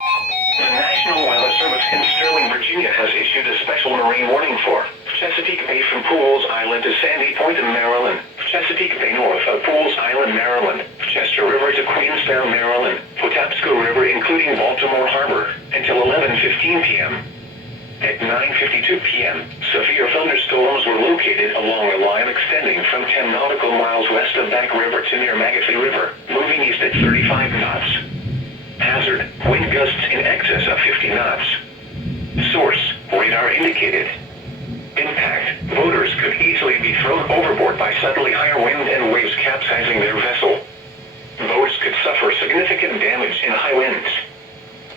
The National Weather Service in Sterling, Virginia has issued a special marine warning for Chesapeake Bay from Pools Island to Sandy Point in Maryland, Chesapeake Bay north of Pools Island, Maryland, Chester River to Queenstown, Maryland, Patapsco River including Baltimore Harbor, until 11:15 p.m. At 9:52 p.m., severe thunderstorms were located along a line extending from 10 nautical miles west of Back River to near Magathie River, moving east at 35 knots. Hazard, wind gusts in excess of 50 knots. Source, radar indicated. Impact, boaters could easily be thrown overboard by suddenly higher wind and waves capsizing their vessel. Boats could suffer significant damage in high winds.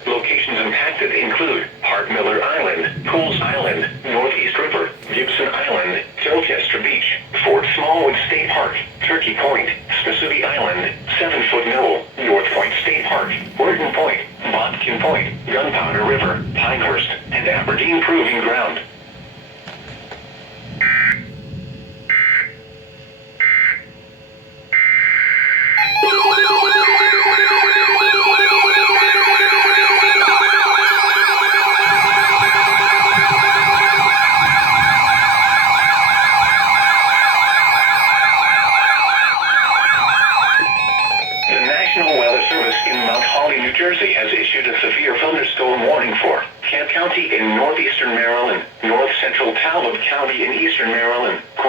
Locations impacted include Hart Miller Island, Pools Island, Northeast River, Gibson Island, Tilchester Beach, Fort Smallwood State Park, Turkey Point, Spessooty Island, 7 Foot Knoll, North Point State Park, Horton Point, Bodkin Point, Gunpowder River, Pinehurst, and Aberdeen Proving Ground. New Jersey has issued a severe thunderstorm warning for Kent County in northeastern Maryland, north central Talbot County in eastern Maryland,